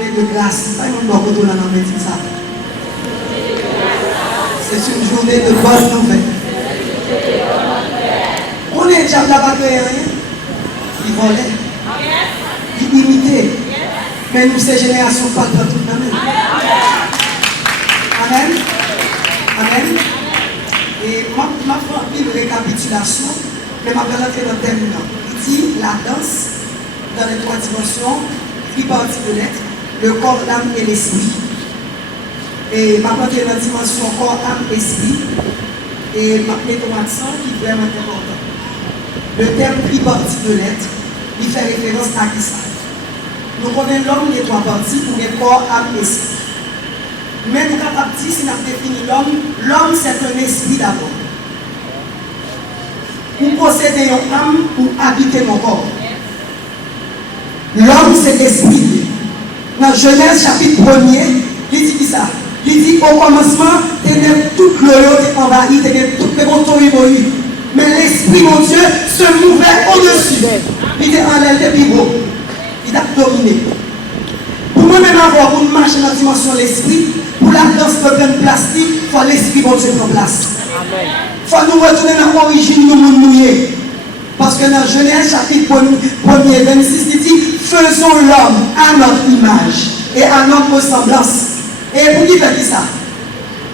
journée de grâce. Pas une bonne retour dans la main, ça. C'est une journée de bonne nouvelle. On est déjà là-bas de rien. Il volait. Il imitait. Mais nous, ces générations, pas de tout le même. Amen. Amen. Et ma une récapitulation, mais ma vais rentrer dans le thème. Il dit la danse dans les trois dimensions, tripartie de l'être, le corps, l'âme et l'esprit. Et ma vais rentrer dans la dimension corps, âme, esprit. Et ma mettre un accent qui est vraiment important. Le terme tripartie de l'être, il fait référence à qui ça. Nous connaissons l'homme, il y a trois parties, pour le corps, âme, esprit. Mais nous avons dit, si nous avons défini l'homme c'est un esprit d'abord. Pour posséder une âme, pour habiter mon corps. L'homme c'est l'esprit. Dans Genèse chapitre 1er, il dit ça. Il dit au commencement, ténèbres toute l'eau envahie, ténèbres toutes les montées. Mais l'esprit, mon Dieu, se mouvait au-dessus. Il était en l'air de pivot. Il a dominé. Pour moi-même avoir pour marcher dans la dimension de l'esprit, pour la danse de prendre place, il faut l'esprit mon Dieu prendre place. Il faut nous retourner dans l'origine de nous mouiller. Parce que dans Genèse chapitre 1er, 26, il dit faisons l'homme à notre image et à notre ressemblance. Et pour qui fait ça?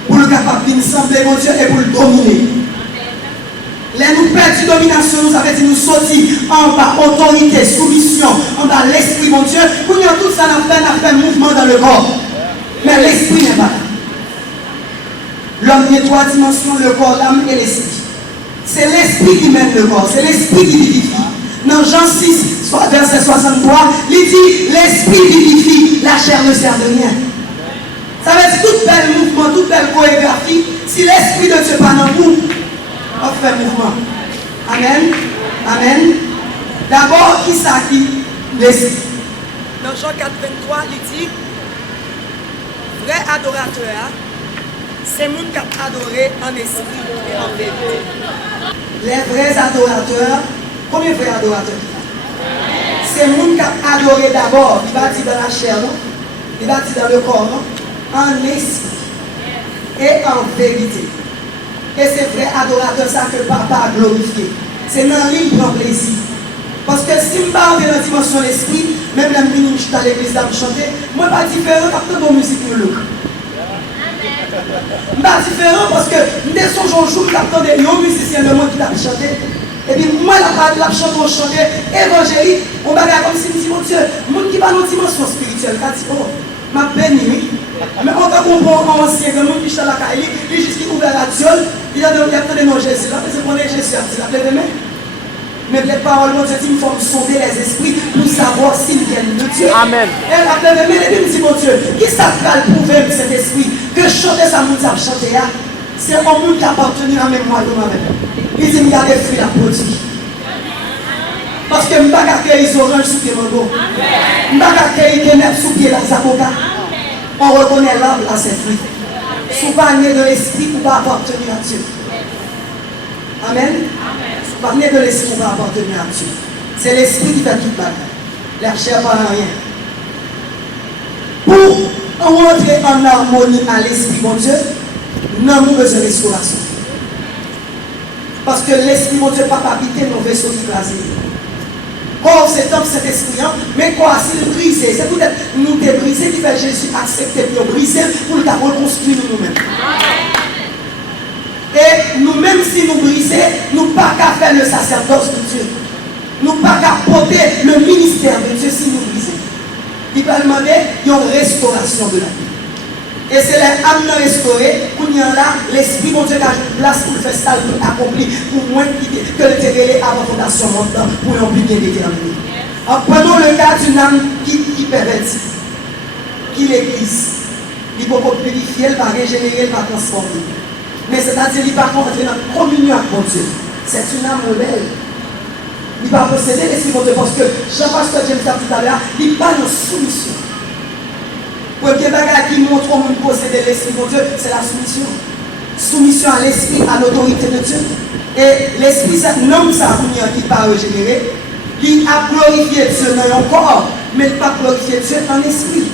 Pour le capable de sembler mon Dieu et pour le dominer. Là, nous perdons domination, nous avons dit nous sortir en bas, autorité, soumission, en bas, l'esprit, mon Dieu. Pour nous, tout ça, nous fait mouvement dans le corps. Mais l'esprit n'est pas là. L'homme, il y a trois dimensions, le corps, l'âme et l'esprit. C'est l'esprit qui mène le corps, c'est l'esprit qui vivifie. Dans Jean 6, verset 63, il dit l'esprit vivifie, la chair ne sert de rien. Ça veut dire tout bel mouvement, toute belle chorégraphie, si l'esprit de Dieu n'est pas dans vous, on fait mouvement. Amen. Amen. D'abord, qui s'acquit? L'esprit. Dans Jean 4, 23, il dit vrai adorateur, c'est monde qui a adoré en esprit et en vérité. Les vrais adorateurs, combien de vrais adorateurs? C'est monde qui a adoré d'abord, il va dire dans la chair, non? Il va dire dans le corps, non? En esprit et en vérité. Et c'est vrai adorateur ça que papa a glorifié. C'est dans lui qui prend plaisir. Parce que si je parle de la dimension de l'esprit, même la minute je suis à l'église là pour chanter, moi je ne suis pas différent quand de musique pour le. Je ne suis pas différent parce que je suis un jour où des musiciens de moi qui t'a chanté. Et puis moi la chanter, on chanter évangélique, on va faire comme si je dis mon Dieu, le monde qui va dans une dimension spirituelle, il dit oh, ma béni. Mais on va comprendre en ancien, le monde qui est là, il est juste ouvert la diole, il a des noms Jésus, là, c'est qu'on est Jésus, c'est la plaie de main. Mais les paroles de Dieu, il faut sonder les esprits pour savoir s'ils viennent de Dieu. Amen. Et la plaie de main, il dit mon Dieu, qui ça va prouver cet esprit que chanter ça, nous a chanté, c'est un monde qui appartenu à mémoire de moi-même. Il dit, regardez les fruits la produit. Parce que je ne vais pas accueillir les oranges sous les mangots. Je ne vais pas accueillir les ténèbres sous les avocats. On reconnaît l'arbre à ses fruits. Si vous pas né de l'esprit, vous ne pouvez pas appartenir à Dieu. Amen. Si vous pas né de l'esprit, vous ne pouvez pas appartenir à Dieu. C'est l'esprit qui fait toute bagaille. La chair pas rien. Pour rentrer en harmonie à l'esprit, mon Dieu, nous avons besoin de restauration. Parce que l'esprit, mon Dieu, ne peut pas habiter nos vaisseaux écrasés. Corps, c'est tant que cet esprit, mais quoi, s'il brise, c'est peut-être nous débrisés qui fait Jésus accepter de nous briser pour le reconstruire nous-mêmes. Et nous-mêmes, si nous brisons, nous ne pouvons pas faire le sacerdoce de Dieu. Nous ne pouvons pas porter le ministère de Dieu si nous brisons. Il va demander une restauration de la vie. Et c'est l'âme restaurée, pour nous là, l'esprit mon Dieu qui a une place pour faire ça, pour accomplir, pour moins que le terrain avant la fondation montant, pour un but bien déterminé. En prenant le cas d'une âme qui pervertit, qui l'église, il ne peut pas purifier, il va régénérer, il va transformer. Mais c'est-à-dire qu'il ne va pas entrer dans la communion avec mon Dieu. C'est une âme rebelle. Il va posséder l'esprit mon Dieu parce que Jean-Pasteur James a dit tout à l'heure, il n'est pas dans soumission. Pour que bagage qui montre au monde posséder l'esprit de Dieu, c'est la soumission. Soumission à l'esprit, à l'autorité de Dieu. Et l'esprit, c'est un homme qui n'est pas régénéré, qui a glorifié Dieu dans un corps mais pas glorifier Dieu en esprit.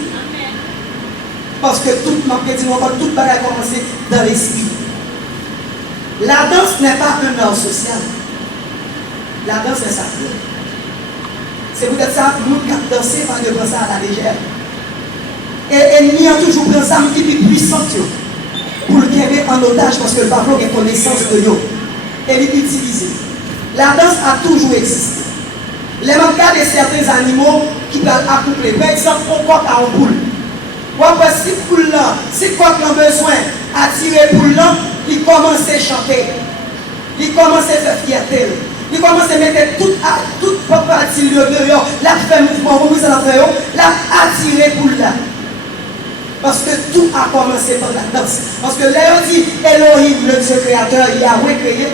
Parce que toute bagage a commencé dans l'esprit. La danse n'est pas un art social. La danse est sacrée. C'est peut-être ça que nous qui dansons par de ça à la légère. Et l'ennemi a toujours pris ça qui est plus puissant pour le garder en otage parce que le peuple a connaissance de nous. Et l'utiliser. La danse a toujours existé. Les mangas de certains animaux qui peuvent accoupler. Par exemple, on coque à un poule. Ou après, si poule là, si coq a besoin d'attirer poule là, il commence à chanter. Il commence à faire fierté. Il commence à mettre toute partie de dehors, la fait mouvement, la attirer poule là. Parce que tout a commencé par la danse. Parce que là, on dit Elohim, le Dieu créateur, Yahweh créé.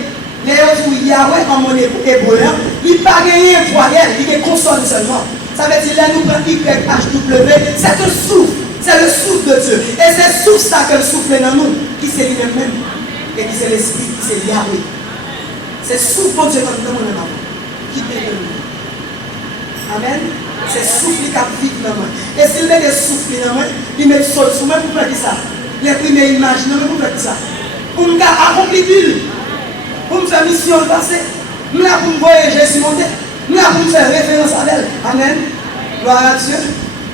Là, on dit Yahweh en mon hébreu, il n'a pas gagné un voyelle, il est consonne seulement. Ça veut dire là, nous prenons YHW, c'est un souffle. C'est le souffle de Dieu. Et c'est souffle ça que le souffle dans nous, qui c'est lui-même. Et qui c'est l'esprit, qui c'est Yahweh. C'est souffle de Dieu comme nous dans qui est de nous. Amen. C'est souffle qui vit dans moi. Et s'il met des souffles dans moi, il met le sol sur moi pour faire ça. Les premières images, non, pour faire ça. Pour me accomplir l'huile. Pour me faire mission passée. Je suis là pour me voyager sur mon tête. Je suis là pour me faire référence à elle. Amen. Gloire à Dieu.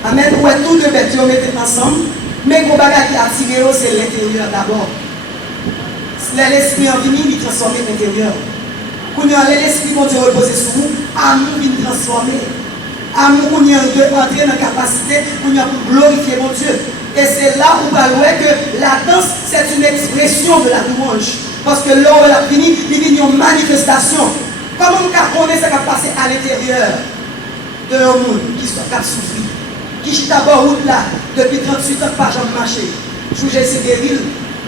Amen. Où est tous deux bêtes, on mettent ensemble. Mais le bagage qui a attiré, c'est l'intérieur d'abord. L'esprit en venu, il transforme l'intérieur. Quand l'esprit de Dieu repose sur nous, amour vient transformer. Amour, on est entrer dans la capacité pour glorifier mon Dieu. Et c'est là où on va voir que la danse, c'est une expression de la louange. Parce que l'or a fini, il vient une manifestation. Comment on connaît ce qui a passé à l'intérieur d'un monde qui soit souffrir, qui d'abord route là, depuis 38 ans, pas jamais marché. Je suis ici des villes.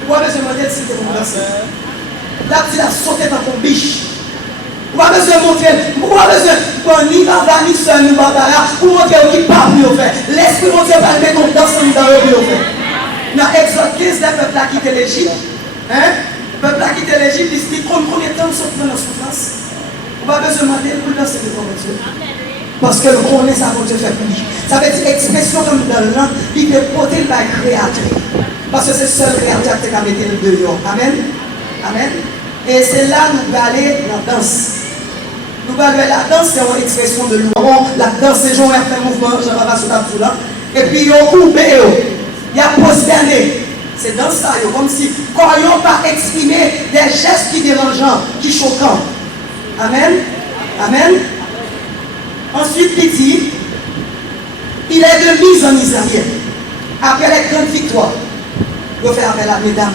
Vous avez besoin de si vous danser. Là, tu as sauté dans ton biche. Vous avez besoin de montrer, vous avez besoin de ni baba, ni seul, ni barbara, pour montrer qui pas pour faire. L'esprit de Dieu va le mettre dans son dans le pour faire. Dans Exode 15, le peuple a quitté l'Égypte. Le peuple a quitté l'Égypte, il se dit combien de temps nous sommes dans la souffrance. Vous avez besoin de demander pour danser devant Dieu. Parce que le connaît ça, mon Dieu fait pour lui. Ça veut dire expression comme dans le nom, il peut porter le bail créateur. Parce que c'est le seul créateur qui a mis le dehors. Amen. Amen. Et c'est là que nous allons aller dans la danse. Nous allons aller la danse, c'est une expression de louange. La danse, c'est genre un mouvement, je ne vais pas sur la foule. Et puis, il y a un coup, il y a posterné. C'est dans ça, comme si, quand ils n'ont pas exprimé des gestes qui dérangeants, qui choquants. Amen. Amen. Ensuite, il dit, il est de mise en Israël. Après les grandes victoires, il fait appel à mesdames.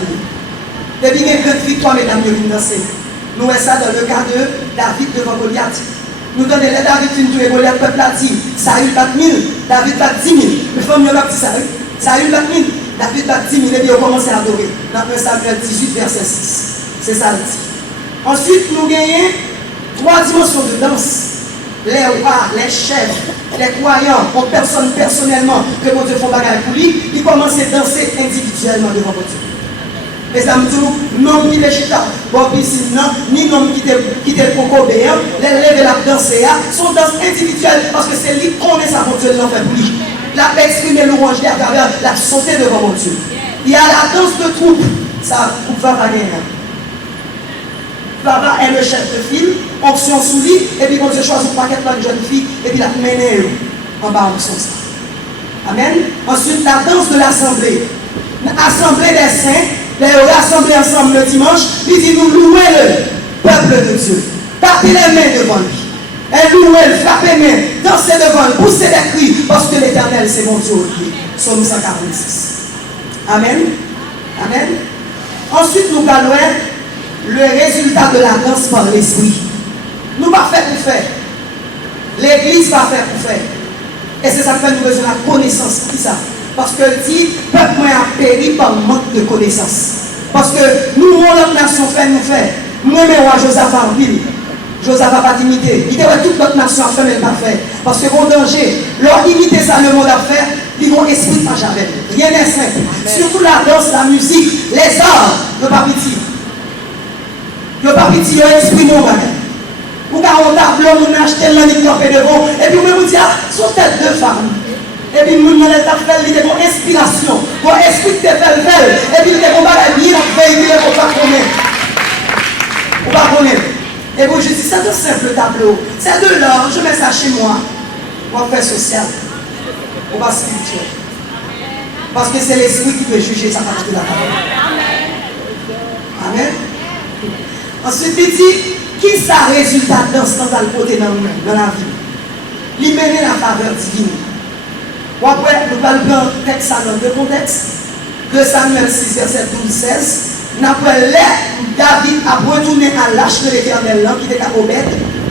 Depuis les grandes victoires, mesdames, nous danser. Nous voyons ça dans le cas de David devant Goliath. Nous donnons les David qui nous tuent Goliath, le peuple a dit, Saül bat 1000, David bat 10 000. Mais femmes, il y a dit Saül. Saül bat 1000, David bat 10 000, et puis on commence à adorer. Dans 1 Samuel 18, verset 6. C'est ça le dit. Ensuite, nous gagnons 3 dimensions de danse. Les rois, les chefs, les croyants, aux personnes personnellement que mon Dieu fait bagarre pour lui, ils commencent à danser individuellement devant mon Dieu. Les amis, non qui les chita, bon piscine, ni non qui te le coco béant, les lèvres de la danse sont danse individuelle parce que c'est lui qui connaît sa mon Dieu, l'en fait pour lui. La exprimer louange à travers la sauter devant mon Dieu. Il y a la danse de troupe, ça va pas gagner. Papa est le chef de file, onction sous lui, et puis quand Dieu choisit un paquet de jeunes filles, et puis la mène en bas onction ça. Amen. Ensuite, la danse de l'assemblée. L'assemblée des saints, les rassemblés ensemble le dimanche, il dit nous louer le peuple de Dieu. Tapez les mains devant lui. Et louer, frappez les mains, dansez devant lui, poussez les cris, parce que l'éternel c'est mon Dieu. Psaume 146. Amen. Amen. Ensuite, nous allons le résultat de la danse par l'esprit. Nous ne pas faire pour faire. L'église va faire pour faire. Et c'est ça que nous besoin de la connaissance. Qui ça? Parce que dit, peuple moi a péri par manque de connaissance. Parce que nous, notre nation fait nous faire. Moi, mais roi Josaphat en ville. Josaphat pas d'imiter. Il dit, toute notre nation a fait, mais pas fait. Parce que bon danger, leur imiter ça, le monde a fait, ils vont esprit pas jamais. Rien n'est simple. Surtout la danse, la musique, les arts, le pas petit. Le pas petit, il y a esprit mon bagage. Ou quand on tableau, on achète l'année campé devant, et puis on me dit, ah, sont tête de femmes. Et puis nous, on a fait une inspiration, pour esprit de faire, et puis on va bien véhiculer pour pas connaître. On va connaître. Et puis je dis, c'est un simple tableau, c'est de l'or, je mets ça chez moi. On va faire social, on va spirituel. Parce que c'est l'esprit qui peut juger sa partie de la parole. Amen. Ensuite, il dit, qui ça résultat dans ce temps côté dans la vie? Il mène la faveur divine. Ou après, nous allons prendre le texte dans deux contextes. 2 Samuel 6, verset 12-16. Après David a retourné à l'arche de l'Éternel, qui était à Obed.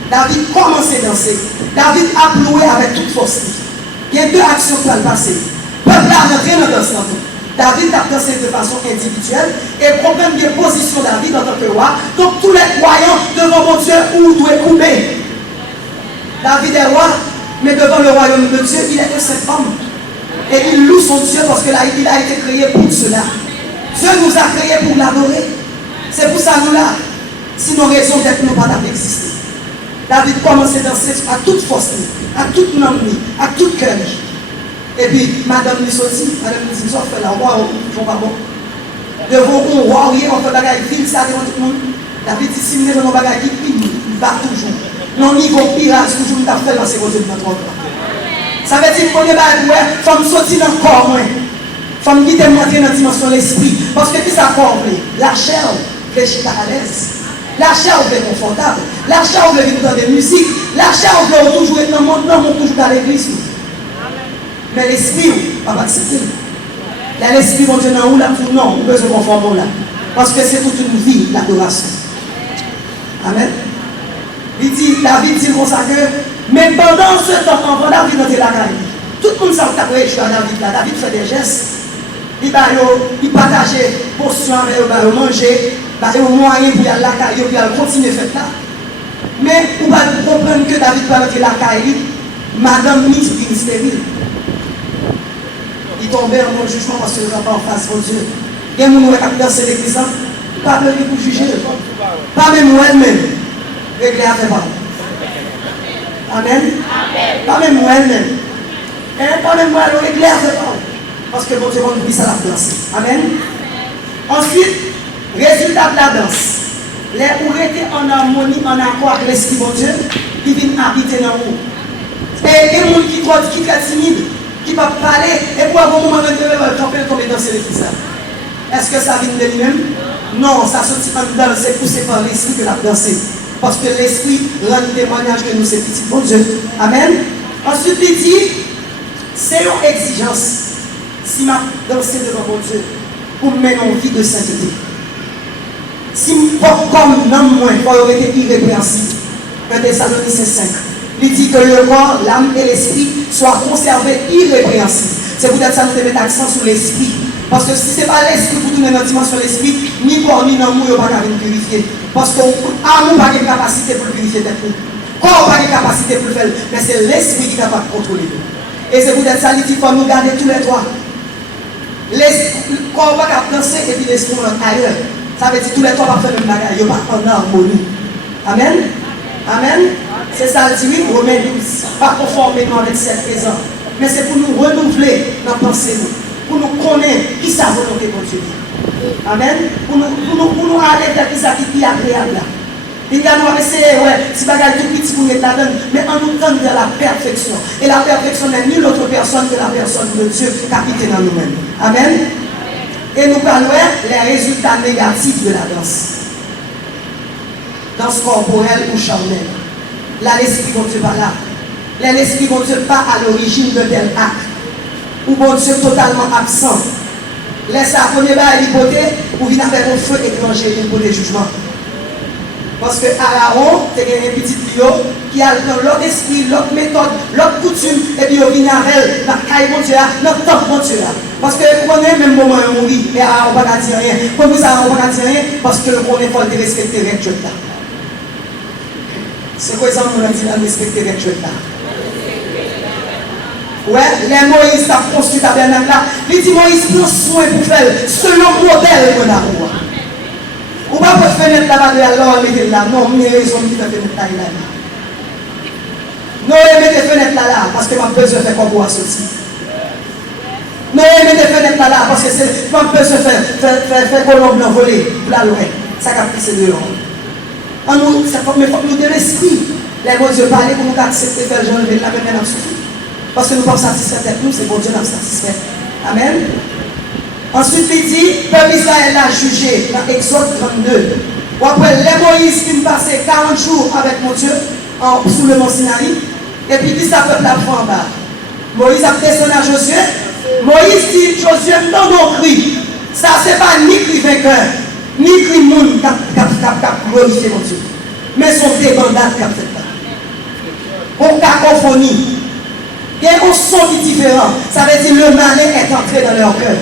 David commençait à danser. David a loué avec toute force. Il y a 2 actions qui vont passer. Le peuple a rentré dans le danse. David a dansé de façon individuelle et le problème de position David en tant que roi. Donc tous les croyants devant mon Dieu où doivent couper. David est roi, mais devant le royaume de Dieu, il est un saint homme. Et il loue son Dieu parce que là, il a été créé pour cela. Dieu nous a créés pour l'adorer. C'est pour ça nous là. Sinon, raison d'être nous pas d'exister. David commençait à danser à toute force, à toute âme, à tout cœur. Et puis, madame lui sortit, madame lui dit, ça fait la roi, ils font pas bon. Devant un roi, oui, on fait bagaille, ville, ça devant tout le monde. David dit, si vous avez un bagaille qui il bat toujours. Non, niveau pirage, toujours, nous avons fait lancer votre notre ça veut dire qu'on est là, il faut me sortir dans le corps, il faut me quitter monter dans la dimension de l'esprit. Parce que qui ça corps, la chair, fait chier à l'aise. La chair, on fait confortable. La chair, on veut vivre dans des musiques. La chair, on veut toujours être dans le monde, non, on toujours à l'église. Mais l'esprit, on va accepter. Là, l'esprit, on dit non, là, non, on besoin de conformer là. Parce que c'est toute une vie, l'adoration. Amen. Il dit, David dit comme ça que, mais pendant ce temps, avant David dans la caille, tout le monde s'appelle je suis à David là. David fait des gestes. Il partageait portion avec eux, manger, il moyen pour aller à la caille, pour continuer à faire là. Mais on va comprendre que David va rentrer la caille, madame Miss est stérile. Il tombait en bon jugement parce que le pas en face de Dieu. Il y a des gens qui ont dansé l'église, pas besoin pour juger. Pas même moi-même. Régler à faire pas. Amen. Pas même moi-même. Pas même moi, régler à faire pas. Parce que mon Dieu m'a dit ça la danse. Amen. Ensuite, résultat de la danse. Les où étaient en harmonie, en accord avec l'esprit de Dieu, qui vient habiter dans vous. Et les gens qui sont très timides, qui ne peuvent pas parler, et pour avoir un moment de tomber dans ces églises. Est-ce que ça vient de lui-même? Non, ça sortit en dedans, c'est poussé par l'esprit que la danser. Parce que l'esprit rend témoignage que nous sommes petits. Bon Dieu. Amen. Ensuite, il dit, c'est une exigence. Si je danse devant mon Dieu, pour mener une vie de sainteté. Si comme non moins, il faut être irrépréhensible. 1 Thessaloniciens 5. Il dit que le corps, l'âme et l'esprit soient conservés irrépréhensibles. C'est peut-être ça nous devons mettre accent sur l'esprit. Parce que si ce n'est pas l'esprit pour tourner dans la dimension de l'esprit, ni corps ni l'amour, il n'y a pas qu'à purifier. Parce que l'amour n'a pas de capacité pour purifier tête. Corps n'a pas de capacité pour le faire. Mais c'est l'esprit qui est capable de contrôler. Et c'est peut-être ça qu'il faut nous garder tous les trois. Le corps va danser et puis l'esprit ailleurs. Ça veut dire tous les trois vont faire le même bagage. Il n'y a pas en harmonie. Amen. Amen. C'est ça le dit, Romains 12. Pas conformément avec cette présent. Mais c'est pour nous renouveler notre pensée. Pour nous connaître qui sa volonté pour Dieu. Amen. Pour nous aller vers qui ça qui est agréable. Il y a nous essayer, ouais, si bagage tout petit pour mettre là-dedans, mais en nous tendre vers la perfection. Et la perfection n'est nulle autre personne que la personne de Dieu qui habite dans nous-mêmes. Amen. Et nous parlons les résultats négatifs de la danse. Danse corporelle ou charnelle. Là, l'esprit de Dieu pas là. Là, l'esprit de Dieu pas à l'origine de tel acte. Ou bon Dieu totalement absent. Laisse la première barre l'hypothèse pour venir avec un feu étranger pour le jugement. Parce que Aaron, c'est un petit lion qui a l'autre esprit, l'autre méthode, l'autre coutume, et puis il vient avec elle, dans la caille de Dieu, dans le temple de Dieu. Parce que vous connaissez même moment où on mourit, et Aaron ne va pas dire rien. Comme ça, on ne va pas dire rien, parce que le connaît faut le respecter avec Dieu. C'est quoi ça, on a dit là, respecter avec Dieu. Ouais, les Moïse a construit le tabernacle là. Il dit Moïse prend soin pour faire selon le modèle de la roi. Ou pas pour fenêtre là-bas de la loi, mais là, non, mais raison de faire fenêtre là. Noé met des fenêtres là, parce que ma besoin de faire quoi pour sortir. Noé met des fenêtres là, parce que c'est ma besoin de faire colombe blanc voler, pour la loin. Ça a pris ces dehors. En nous, ça faut nous de l'esprit. Les mots de Dieu parler pour nous accepter faire le genre de la même manière suffit. Parce que nous ne sommes pas satisfaits de nous, c'est bon Dieu nous satisfait. Amen. Ensuite, il dit, peuple Israël a jugé dans Exode 32. Après, les Moïse qui me passé 40 jours avec mon Dieu sous le mont Sinaï. Et puis, dit ça, peuple a pris en bas. Moïse a descendu à Josué. Moïse dit, Josué, non, non, cri. Ça, c'est pas ni cri vainqueur, ni cri monde qui a glorifié mon Dieu. Mais son débandade qui a fait là. Pour cacophonie. Il y a un son qui est différent. Ça veut dire le malin est entré dans leur cœur.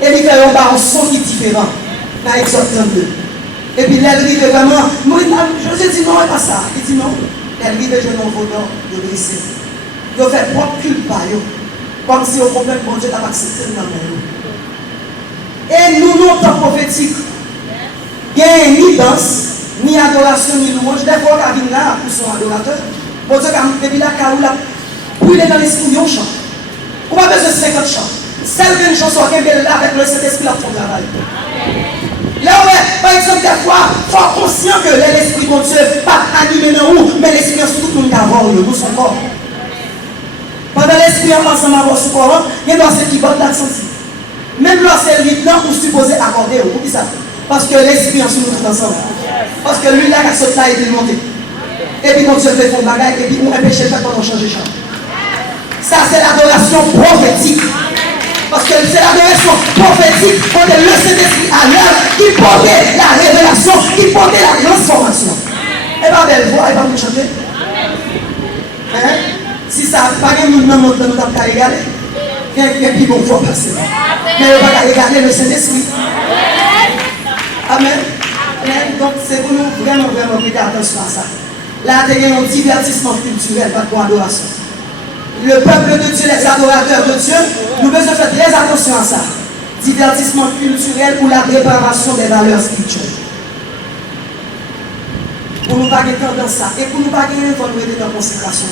Et il fait un son qui est différent. Dans Exode 32. Et puis là, il dit vraiment, Josué dit non, pas ça. Il dit non. Elle dit je n'en veux pas de blesser. Il fait propre culte par eux. Comme si au problème, bon Dieu l'a accepté dans nous. Et nous, nous, temps prophétique, il n'y a ni danse, ni adoration, ni louange. Des fois, on vient là pour son adorateur. Bon Dieu, depuis la carou, pour il est dans l'esprit, on chante. On n'a pas besoin de 50 chants. Celle d'une chanson qui est là avec le Saint-Esprit, là, pour le travail. Là, par exemple, des fois, il faut être conscient que l'esprit de Dieu n'est pas animé dans nous, mais l'esprit est surtout nous avons, nous sommes corps. Pendant l'esprit en ensemble avec ce corps, il y a des qui battent l'accent. Même lorsque c'est le temps, on supposé accorder. Vous dites ça? Parce que l'esprit en nous tout ensemble. Parce que lui, là, il a sauté là et il est monté. Et puis, quand Dieu fait son bagage, et puis, on empêche le fait pendant changer de champ. Ça, c'est l'adoration prophétique. Parce que c'est l'adoration prophétique quand le Saint-Esprit à l'heure qui portait la révélation, qui portait la transformation. Et pas belle voix, et pas nous chanter. Hein? Si ça n'a pas de monde dans notre temps, nous avons regarder. Il y a qui vont voir passer. Mais on va regarder le Saint-Esprit. Amen. Donc c'est pour nous vraiment prêter attention à ça. Là, il y a un divertissement culturel, pas pour adoration. Le peuple de Dieu, les adorateurs de Dieu, nous devons faire très attention à ça. Divertissement culturel ou la préparation des valeurs spirituelles. Pour nous pas être dans ça. Et pour nous pas gagner, il faut nous être dans la consécration.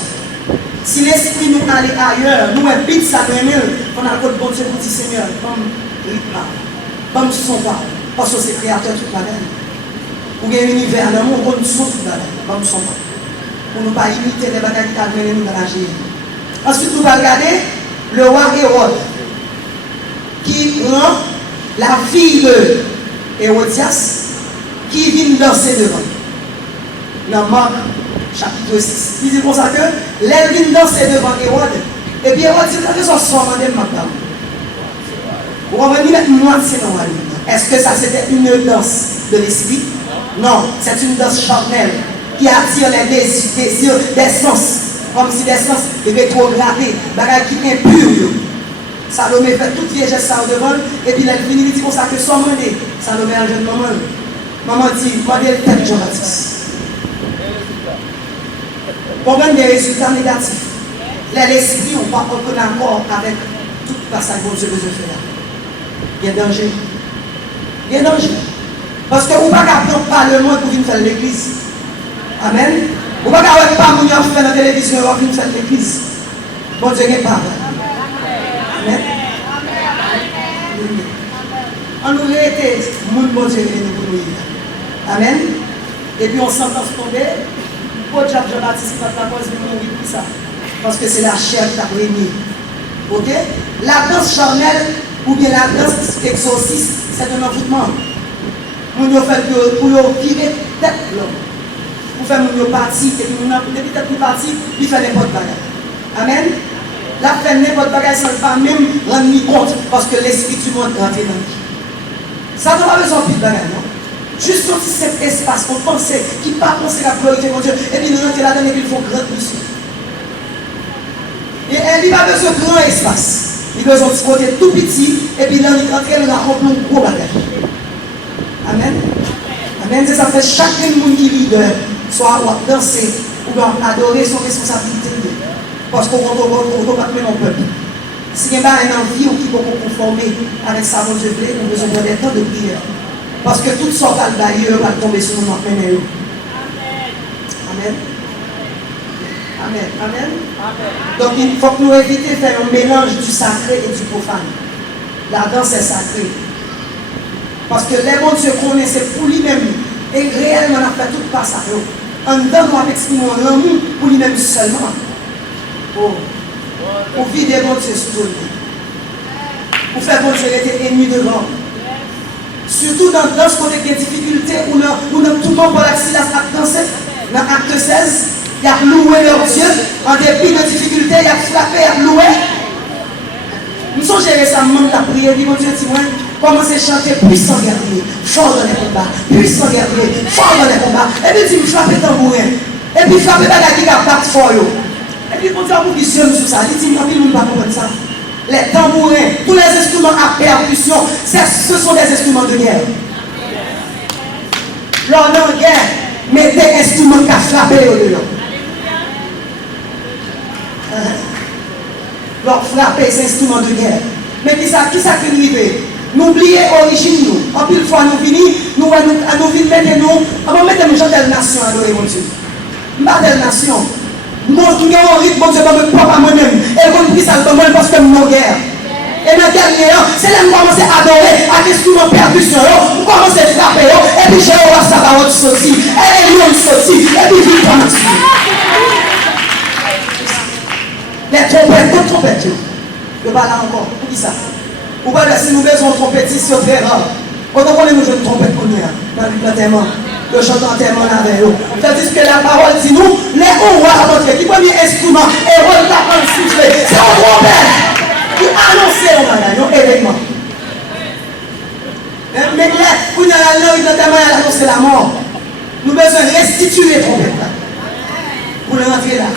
Si l'esprit nous allait ailleurs, nous habite ça dans nous, on a le bon Dieu pour dire Seigneur, comme rythme, comme son pas, parce que c'est créateur toute la vie. Ou bien l'univers, on nous son toute la vie, comme son pas. Pour nous pas imiter les bagages qui t'amènent nous dans la vie. Ensuite, nous allons regarder le roi Hérode, qui rend la fille de Hérodias, qui vient danser devant. Dans Marc, chapitre 6. Il dit comme ça que les vient danser devant Hérode. Et puis Hérode dit, vous avez son soin, madame. Vous comprenez, mettre moitié dans la ligne. Est-ce que ça c'était une danse de l'esprit? Non, c'est une danse charnelle qui attire les désirs des sens. Comme si des sens rétrogradés, bagaille qui est impur. Salomé fait toute vieille geste devant, et puis elle finit, il dit comme ça que son mané. Salomé a un jeune maman. Maman dit, demandez le tête Jean-Baptiste. Comprenez des résultats négatifs. L'esprit n'est pas en accord avec tout le passage que Dieu veut faire. Il y a danger. Il y a danger. Parce que vous ne pouvez pas prendre parlement pour venir faire l'église. Amen. Vous ne pouvez pas faire la télévision pour venir faire l'église. Bon Dieu n'est pas. Amen. On nous a été, bon Dieu est nous. Amen. Et puis on s'entend tomber. Pour Jean-Baptiste, pas la cause de mourir pour ça. Parce que c'est la chair qui t'a réuni. Ok? La danse charnelle ou bien la danse exorciste, c'est un envoûtement. Nous fait pour virer tête l'homme. Pour faire mon parti, et puis depuis tête nous parti, il fait n'importe quoi. Amen? La fait n'importe quoi, ça ne va même rendre compte parce que l'esprit du monde rentre dans lui. Ça n'a pas besoin de bagage, non? Juste un petit cet espace pour penser, qui ne pas penser la glorifier mon Dieu, et puis nous rentrons là-dedans et puis il faut grand mission. Et il n'a pas besoin de grand espace. Il a besoin de côté tout petit, et puis là, il rentre, il a rempli un gros bagage. Amen. Amen. Ça fait chacun de monde qui est leader, soit danser ou adorer son responsabilité. Parce qu'on ne va pas mettre mon peuple. Si il y a une envie ou qui peut conformer avec ça, mon Dieu, on a besoin de temps de prière. Parce que toutes sortes d'ailleurs va tomber sur nous. Amen. Amen. Amen. Amen. Donc il faut que nous évitions de faire un mélange du sacré et du profane. La danse est sacrée. Parce que les bons Dieu qu'on est, c'est pour lui-même. Et réellement, on a fait tout par ça. En dedans, nous avons exprimé l'amour pour lui-même seulement. Pour vider bon Dieu sur lui. Pour faire bon Dieu être ennemi devant. Surtout dans ce côté de difficulté, où nous avons tout le monde pour l'accès à danser. Dans l'acte 16, il y a loué leur Dieu. En dépit de difficulté, il y a frappé, il y a loué. Nous sommes gérés ça, nous la prière, dit mon Dieu, dis-moi, commencez à chanter puissant guerrier, fort dans les combats, puissant guerrier, fort dans les combats. Et puis, tu me frappes tambourin. Et puis, frappez pas la qui a battu fort. Et puis, mon Dieu, vous visionnez sur ça. Il dit, non, il ne va pas comprendre ça. Les tambourins, tous les instruments à percussion, ce sont des instruments de guerre. Lors d'une guerre, mettez des instruments qui a frappé au-dedans. Leur frapper ces instruments de guerre. Mais qui ça qui arrive? N'oubliez l'origine nous. En pile fois nous venons, nous venons mettre nous, on va mettre nous gens de nation à adorer mon Dieu. Pas de nation. Nous avons un rythme, mon Dieu, comme papa moi-même. Et comme pris ça le parce que nous avons guerre. Et dans le dernier an, c'est là que nous commençons à adorer à l'instrument percussion, nous commençons à frapper, et puis j'ai un sabaoth sauti, et les lions sauti, et puis vite comme ça. Les trompettes, toutes trompettes. Je ne parle pas encore. Pour qui ça? Ou pas si nous besoin de trompettes, c'est très rare. Quand on connaît nos jeunes trompettes qu'on a dans l'enterrement, le chant d'enterrement avec eux. C'est-à-dire que la parole dit nous, les rois à votre qui premier instrument, et rôle la prendre souffler. C'est un trompette qui annonce un événement. Mais là, pour nous aller dans l'enterrement, elle annonce la mort. Nous avons besoin de restituer les trompettes là. Pour le rentrer là.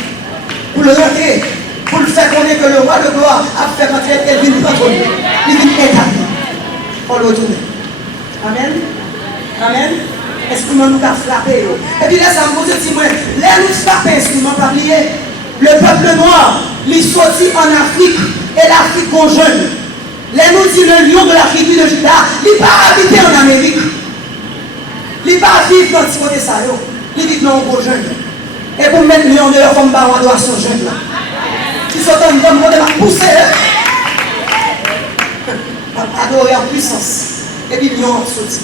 Pour le rentrer. Pour le faire connaître que le roi de gloire a fait rentrer et vient patronner. Il vient établir. On le retourne. Amen. Amen. Instrument nous a frappé. Et puis là, ça me dit, moi, là nous frappons instrument pas lié. Le peuple noir, il sortit en Afrique et l'Afrique conjointe. Là nous dit le lion de la tribu de Juda, il n'est pas habité en Amérique. Il n'est pas vivre dans ce côté ça. Il vit dans un gros jeune. Et pour mettre le lion de leur femme, on doit son jeune là. Qui sont en train de pousser. Adorer en puissance. Et puis, ils ont sorti.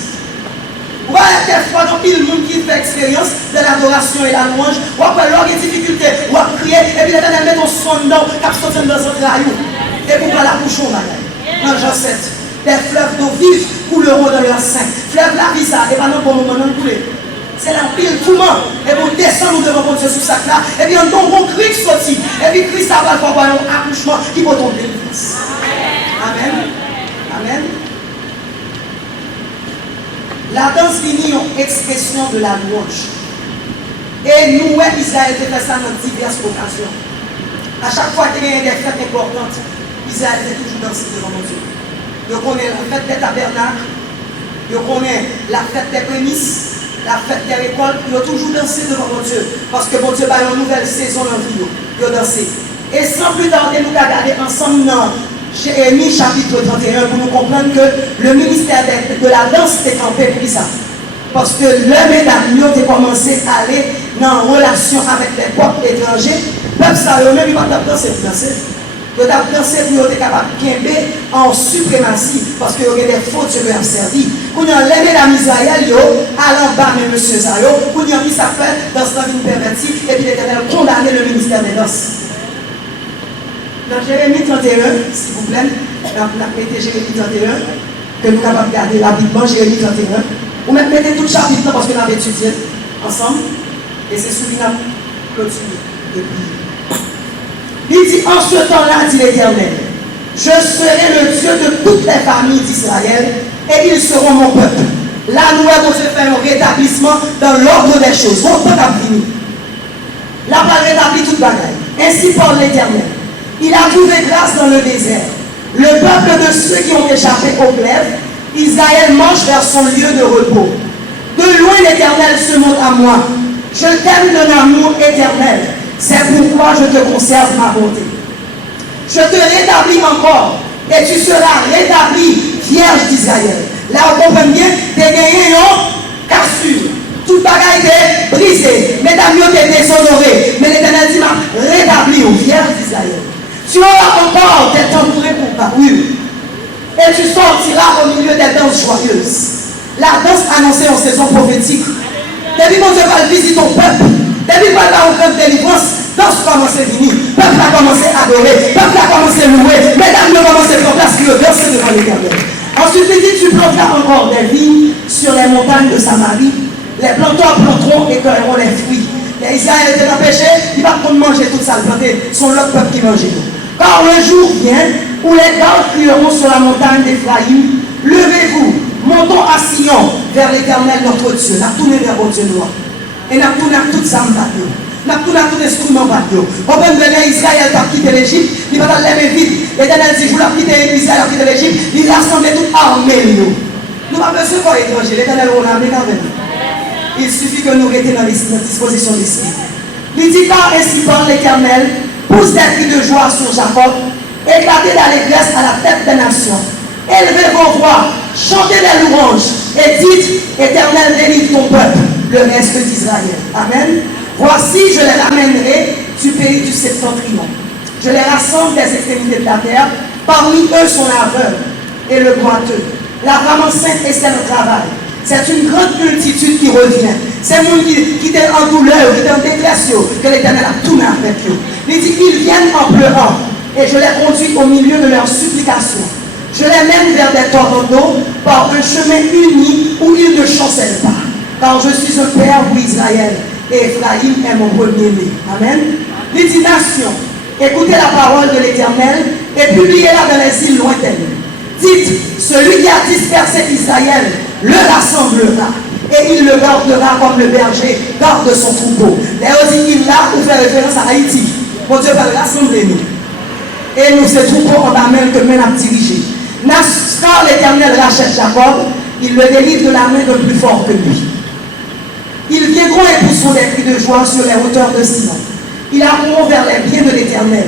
Voilà, quelquefois, dans le monde qui fait expérience de l'adoration et la louange, ou après leur difficulté, ou à prier, et puis l'éternel met ton son dedans, cap sortir dans son rayon. Et pour pas la bouchon, dans Jean 7, des fleuves d'eau vive couleront dans leur sein. Fleuve la vie, ça, et pas non pour le moment, non couler. C'est l'empire tourment. Et pour descendre, nous devons monter sous ça là. Et puis, on tombe un cri qui sortit. Et puis, Christ a va faire un accouchement qui va tomber. Amen. Amen. La danse finit une expression de la louange. Et nous, Israël fait ça dans diverses occasions. À chaque fois qu'il y a des fêtes importantes, Israël fait toujours danser devant mon Dieu. Donc, on est la fête des tabernacles. Donc, on est la fête des prémices. La fête des récoltes, ils ont toujours dansé devant mon Dieu. Parce que mon Dieu a une nouvelle saison dans la vie. Ils ont dansé. Et sans plus tarder, nous allons regarder ensemble dans Jérémie chapitre 31 pour nous comprendre que le ministère de la danse est campé pour ça. Parce que le médaillon a commencé à aller dans une relation avec les peuples étrangers. Le peuple ça, même il va danser pour danser. Il va danser pour être capable de gagner en suprématie. Parce qu'il y a des fautes qui ont servi. Quand on a levé la Israël, allant bas, mais monsieur Zayo, quand on a mis sa fête dans ce temps perverti, et puis l'Éternel a condamné le ministère des danses. Dans Jérémie 31, s'il vous plaît, mettez Jérémie 31, que nous sommes capables de garder rapidement, Jérémie 31. Ou même mettez tout le chapitre parce que nous avons étudié ensemble. Et c'est celui qui a clôturé depuis. Il dit, en ce temps-là, dit l'Éternel, je serai le Dieu de toutes les familles d'Israël et ils seront mon peuple. Là, nous avons fait un rétablissement dans l'ordre des choses. Mon peuple a fini. Là, on va rétablir toute bagaille. Ainsi parle l'Éternel. Il a trouvé grâce dans le désert. Le peuple de ceux qui ont échappé au glaive, Israël marche vers son lieu de repos. De loin, l'Éternel se montre à moi. Je t'aime d'un amour éternel. C'est pourquoi je te conserve ma bonté. Je te rétablis encore et tu seras rétabli, vierge d'Israël. Là, on comprend bien, tu as gagné une cassure. Tout bagaille était brisé. Mesdames, vous étaient déshonorés. Mais l'Éternel dit, m'a rétabli au vierge d'Israël. Tu auras encore des tambourins pour parure. Et tu sortiras au milieu des danses joyeuses. La danse annoncée en saison prophétique. Depuis que Dieu va visiter ton peuple, depuis qu'on va au grande délivrance, danse commence à venir. Peuple a commencé à adorer. Peuple a commencé à louer. Mesdames, nous commencé à faire place qui le verset devant l'Éternel. Ensuite, il dit, tu planteras encore des vignes sur les montagnes de Samarie. Les planteurs planteront et cueilleront les fruits. Les Israéliens étaient empêchés, ils ne vont pas manger tout ça, le planter. Ce sont l'autre peuple qui mange. Car le jour vient où les gardes crieront sur la montagne d'Éphraïm, levez-vous, montons à Sion vers l'Éternel notre Dieu. Nous avons tourné vers votre Dieu noir. Et nous avons tourné à toute âme bateau. Nous avons tourné à tout instrument bateau. Quand on venait Israël a quitté l'Égypte, il va pas l'aimer vite. L'Éternel dit, je vous l'ai quitté, Israël a quitté l'Égypte, il a rassemblé toute armée. Nous n'avons pas besoin d'étranger. L'Éternel a amené quand même. Il suffit que nous restions dans la disposition d'esprit. Il dit, car ainsi parle l'Éternel, pousse des cris de joie sur Jacob, éclatez d'allégresse à la tête des nations. Élevez vos voix, chantez des louanges, et dites, Éternel, délivre ton peuple, le reste d'Israël. Amen. Voici, je les ramènerai du pays du septentrion. Je les rassemble des extrémités de la terre. Parmi eux sont l'aveugle et le boiteux, la femme enceinte et celle au travail. C'est une grande multitude qui revient. C'est le monde qui était en douleur, qui était en détresse, que l'Éternel a tourné avec eux. Il dit qu'ils viennent en pleurant, et je les conduis au milieu de leurs supplications. Je les mène vers des torrents d'eau par un chemin uni où ils ne chancellent pas. Car je suis un père pour Israël, et Ephraïm est mon premier-né. Amen. Il dit, nation, écoutez la parole de l'Éternel et publiez-la dans les îles lointaines. Dites, celui qui a dispersé Israël le rassemblera et il le gardera comme le berger garde son troupeau. D'ailleurs, il là pour faire référence à Haïti. Mon Dieu va rassembler nous. Et nous, ces troupeaux, on va même que nous à diriger. Quand l'Éternel rachète Jacob, il le délivre de la main de plus fort que lui. Ils viendront et pousseront des cris de joie sur les hauteurs de Sion. Ils accourront vers les biens de l'Éternel.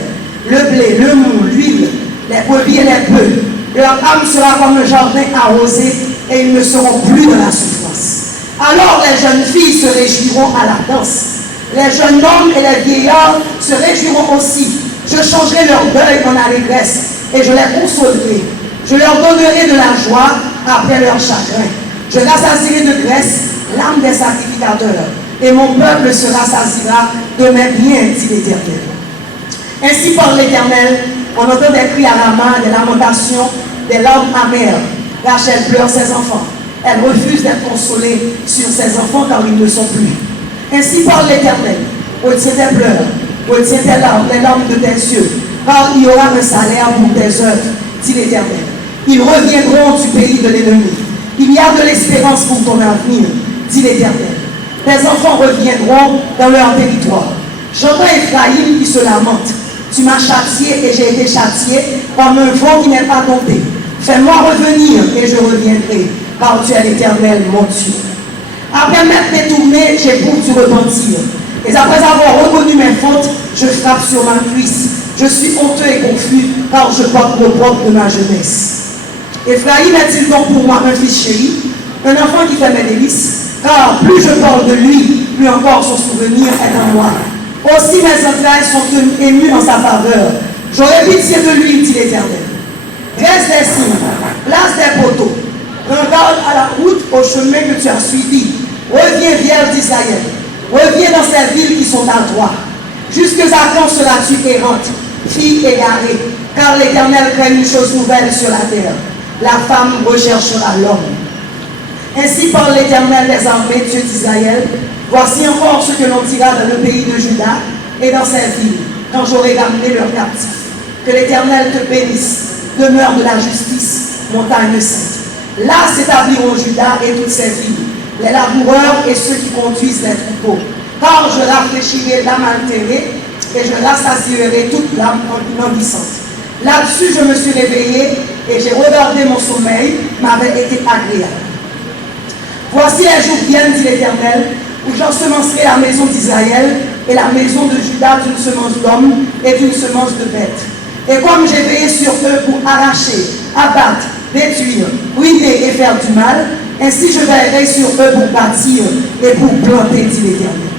Le blé, le mou, l'huile, les brebis et les bœufs. Leur âme sera comme un jardin arrosé et ils ne seront plus dans la souffrance. Alors les jeunes filles se réjouiront à la danse. Les jeunes hommes et les vieillards se réjouiront aussi. Je changerai leur deuil en allégresse et je les consolerai. Je leur donnerai de la joie après leur chagrin. Je rassasierai de graisse l'âme des sacrificateurs et mon peuple se rassasiera de mes biens, dit l'Éternel. Ainsi parle l'Éternel, on entend des cris à Rama, des lamentations, des larmes amères. Rachel pleure ses enfants. Elle refuse d'être consolée sur ses enfants car ils ne sont plus. Ainsi parle l'Éternel. Retiens tes pleurs, retiens tes larmes de tes yeux, car il y aura un salaire pour tes œuvres, dit l'Éternel. Ils reviendront du pays de l'ennemi. Il y a de l'espérance pour ton avenir, dit l'Éternel. Tes enfants reviendront dans leur territoire. J'entends Ephraïm qui se lamente. Tu m'as châtié et j'ai été châtié comme un vent qui n'est pas dompté. Fais-moi revenir et je reviendrai, car tu es l'Éternel, mon Dieu. Après m'être détourné, j'éprouve du repentir. Et après avoir reconnu mes fautes, je frappe sur ma cuisse. Je suis honteux et confus, car je porte le propre de ma jeunesse. Ephraïm est-il donc pour moi un fils chéri, un enfant qui fait mes délices? Car plus je parle de lui, plus encore son souvenir est en moi. Aussi mes entrailles sont émues en sa faveur. J'aurai pitié de lui, dit l'Éternel. Dresse des signes, place des poteaux. Regarde à la route au chemin que tu as suivi. Reviens, vierge d'Israël. Reviens dans ces villes qui sont à toi. Jusque à quand seras-tu errante, fille égarée? Car l'Éternel crée une chose nouvelle sur la terre. La femme recherchera l'homme. Ainsi parle l'Éternel des armées, Dieu d'Israël. Voici encore ce que l'on dira dans le pays de Juda et dans ses villes, quand j'aurai ramené leurs captifs. Que l'Éternel te bénisse, demeure de la justice, montagne sainte. Là s'établiront Juda et toutes ses villes, les laboureurs et ceux qui conduisent les troupeaux. Car je rafraîchirai l'âme altérée et je rassasierai toute l'âme languissante. Là-dessus, je me suis réveillé et j'ai regardé mon sommeil, m'avait été agréable. Voici les jours viennent, dit l'Éternel, où j'ensemencerai la maison d'Israël et la maison de Juda d'une semence d'homme et d'une semence de bête. Et comme j'ai veillé sur eux pour arracher, abattre, détruire, ruiner et faire du mal, Ainsi je veillerai sur eux pour bâtir et pour planter, dit l'Éternel.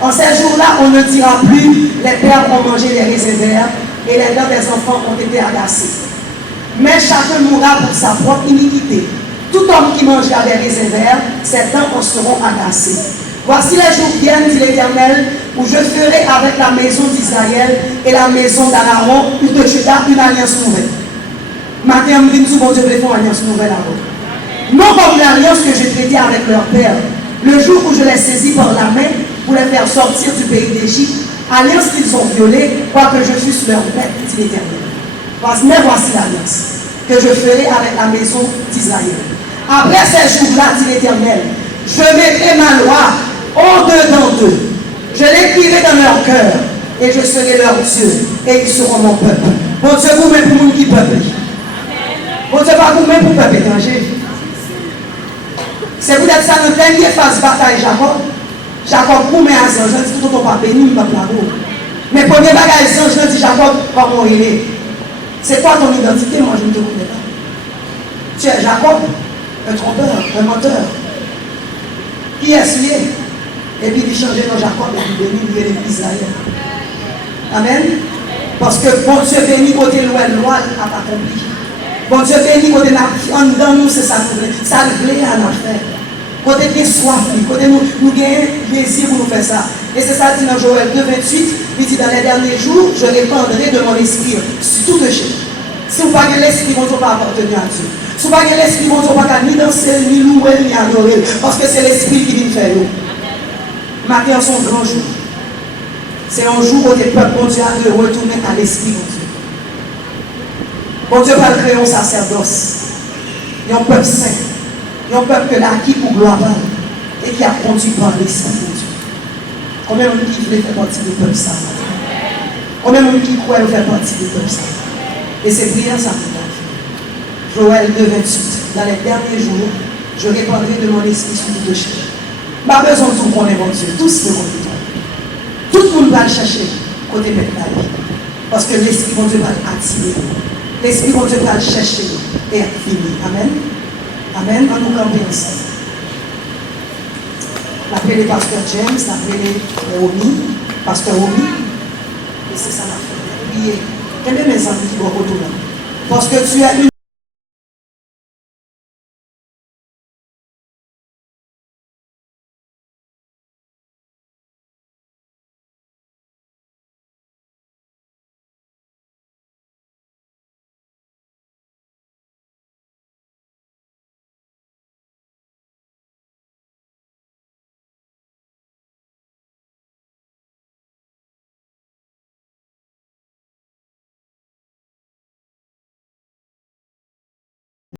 En ces jours-là, on ne dira plus, les pères ont mangé les raisins verts et les dents des enfants ont été agacées. Mais chacun mourra pour sa propre iniquité. Tout homme qui mangera des raisins verts, ses dents en seront agacées. Voici les jours viennent, dit l'Éternel, où je ferai avec la maison d'Israël et la maison d'Aaron ou de Juda une alliance nouvelle. Matin, je dis, bon Dieu, je vais faire une alliance nouvelle avec. Non comme l'alliance que j'ai traitée avec leur père, le jour où je les saisis par la main pour les faire sortir du pays d'Égypte, alliance qu'ils ont violée, quoique je fusse leur maître, dit l'Éternel. Mais voici l'alliance que je ferai avec la maison d'Israël. Après ces jours-là, dit l'Éternel, je mettrai ma loi au-dedans d'eux. Je l'écrirai dans leur cœur et je serai leur Dieu et ils seront mon peuple. Bon Dieu, vous-même pour nous qui peuple. Bon Dieu, pas vous-même pour peuple étranger. C'est peut-être ça notre dernière phase bataille, Jacob. Jacob, vous mettez à Jean, je dis tout ton pas béni, pas là-haut. Mais premier bagage, je dis Jacob, comment il est. C'est quoi ton identité? Moi, je ne te connais pas. Tu es Jacob, un trompeur, un menteur. Qui est souillé? Et puis il change dans Jacob et puis béni, il est Israël. Amen. Parce que bon Dieu béni côté loi a pas accompli. Bon Dieu béni côté en dedans nous, c'est ça nous voulons. Ça nous voulait à la faire. Côté qui est soif, côté nous gagnons plaisir pour nous faire ça. Et c'est ça dit dans Joël 2, 28, il dit dans les derniers jours, je répandrai de mon esprit sur tout de chez. Si vous n'avez pas l'esprit, vous ne pouvez pas appartenir à Dieu. Si vous n'avez pas l'esprit, vous ne pouvez pas ni danser, ni louer, ni adorer. Parce que c'est l'esprit qui vient faire. Matin, son grand jour. C'est un jour où les peuples, bon Dieu, a de retourner à l'esprit, mon Dieu. Bon Dieu va créer un sacerdoce. Il y a un peuple saint. Il y a un peuple qui a acquis pour gloire et qui a conduit par l'esprit de Dieu. Combien de gens qui voulaient faire partie du peuple saint? Combien de gens qui croient faire partie du peuple saint? Et c'est brillant ça qui a fait. Joël 2, 28. Dans les derniers jours, je répandrai de mon esprit sur toute chair. Pas besoin de tout connaître, mon Dieu. Tous le monde. Tout le monde va le chercher côté de la vie. Parce que l'esprit, mon Dieu, va l'attirer. L'esprit, mon Dieu, va le chercher et fini. Amen. Amen. On nous camper ensemble. L'appelé pasteur James, l'appelé Omi, pasteur Omi. Et c'est ça la fin. Oubliez. Quel est mes amis qui vont retourner? Parce que tu as une